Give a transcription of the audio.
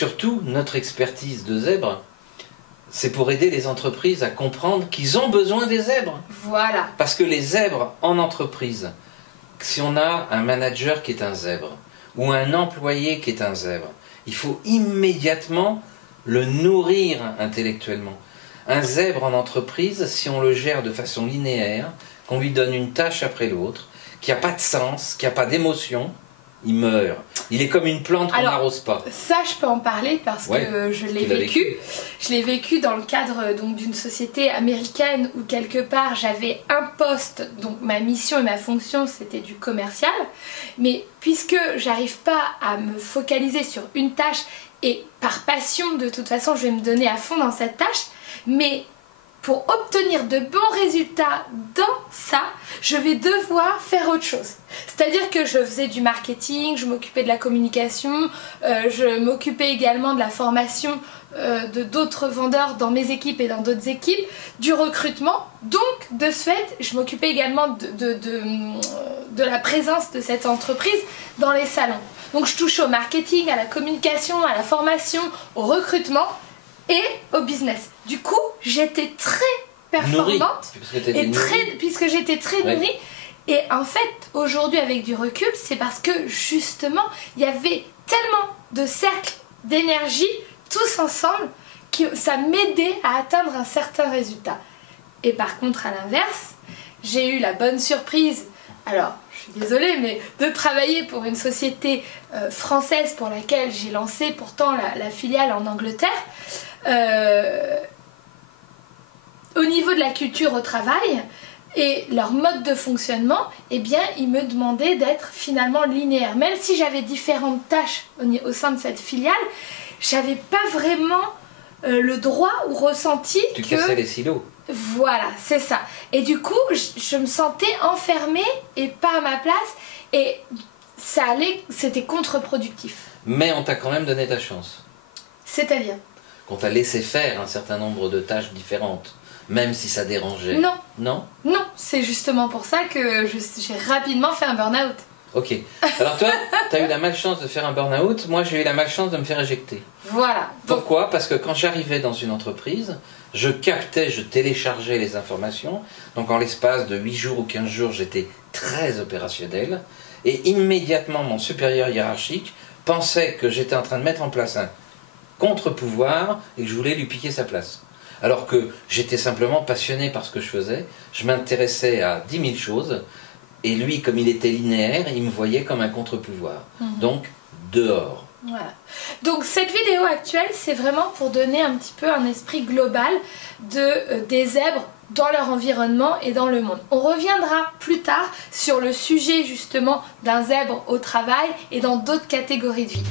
surtout, notre expertise de zèbre, c'est pour aider les entreprises à comprendre qu'ils ont besoin des zèbres. Voilà. Parce que les zèbres en entreprise, si on a un manager qui est un zèbre, ou un employé qui est un zèbre, il faut immédiatement le nourrir intellectuellement. Un zèbre en entreprise, si on le gère de façon linéaire, qu'on lui donne une tâche après l'autre, qui n'a pas de sens, qui n'a pas d'émotion, il meurt. Il est comme une plante qu'on n'arrose pas. Ça, je peux en parler parce que je l'ai vécu. Je l'ai vécu dans le cadre d'une société américaine où quelque part j'avais un poste, donc ma mission et ma fonction c'était du commercial. Mais puisque j'arrive pas à me focaliser sur une tâche et par passion de toute façon je vais me donner à fond dans cette tâche, mais pour obtenir de bons résultats dans ça, je vais devoir faire autre chose. C'est-à-dire que je faisais du marketing, je m'occupais de la communication, je m'occupais également de la formation de d'autres vendeurs dans mes équipes et dans d'autres équipes, du recrutement. Donc, de ce fait, je m'occupais également de la présence de cette entreprise dans les salons. Donc, je touchais au marketing, à la communication, à la formation, au recrutement et au business. Du coup, j'étais très performante puisque j'étais très nourrie. Et en fait, aujourd'hui, avec du recul, c'est parce que justement, il y avait tellement de cercles d'énergie, tous ensemble, que ça m'aidait à atteindre un certain résultat. Et par contre, à l'inverse, j'ai eu la bonne surprise, alors je suis désolée, mais de travailler pour une société française pour laquelle j'ai lancé pourtant la filiale en Angleterre. Au niveau de la culture au travail et leur mode de fonctionnement, eh bien, ils me demandaient d'être finalement linéaire. Même si j'avais différentes tâches au sein de cette filiale, j'avais pas vraiment le droit ou ressenti que... Tu cassais les silos. Voilà, c'est ça. Et du coup, je me sentais enfermée et pas à ma place. Et ça allait, c'était contre-productif. Mais on t'a quand même donné ta chance. C'est-à-dire ? Qu'on t'a laissé faire un certain nombre de tâches différentes, même si ça dérangeait. Non. Non ? Non, c'est justement pour ça que j'ai rapidement fait un burn-out. Ok. Alors toi, tu as eu la malchance de faire un burn-out, moi j'ai eu la malchance de me faire éjecter. Voilà. Pourquoi ? Parce que quand j'arrivais dans une entreprise, je captais, je téléchargeais les informations, donc en l'espace de 8 jours ou 15 jours, j'étais très opérationnel, et immédiatement mon supérieur hiérarchique pensait que j'étais en train de mettre en place un contre-pouvoir et que je voulais lui piquer sa place. Alors que j'étais simplement passionné par ce que je faisais, je m'intéressais à 10 000 choses, et lui, comme il était linéaire, il me voyait comme un contre-pouvoir. Donc, dehors. Voilà. Donc cette vidéo actuelle, c'est vraiment pour donner un petit peu un esprit global des zèbres dans leur environnement et dans le monde. On reviendra plus tard sur le sujet justement d'un zèbre au travail et dans d'autres catégories de vie.